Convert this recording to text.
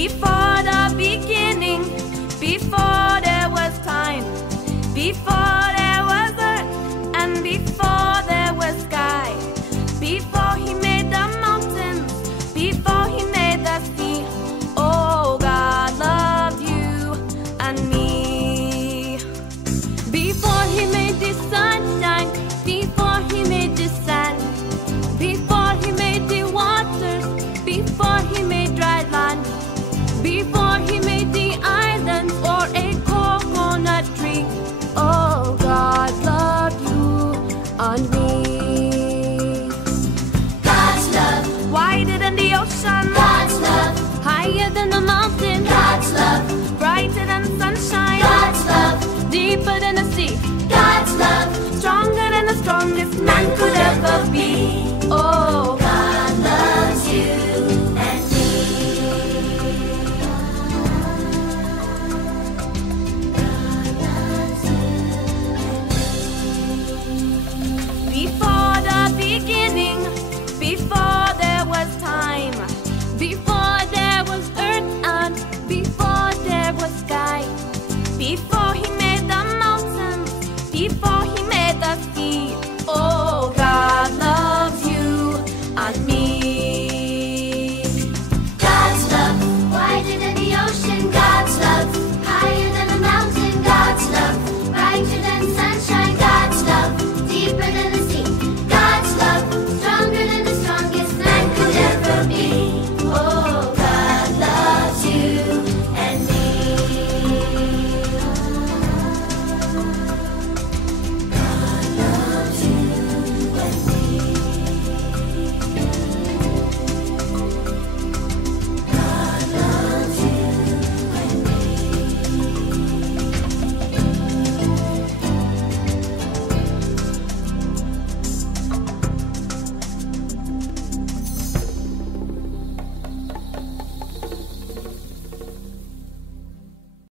Before the beginning, before there was time, before there was earth, and before there was sky, before he made the mountains, before he made the sea. Oh, God loved you and me. Before he made the sunshine, before he made the sun, before he made the waters, before he made dry land, before he made the islands or a coconut tree. Oh, God loved you and me. God's love, Wider than the ocean, God's love, higher than the mountain, God's love, brighter than sunshine, God's love, deeper than the sea, God's love, stronger than the strongest man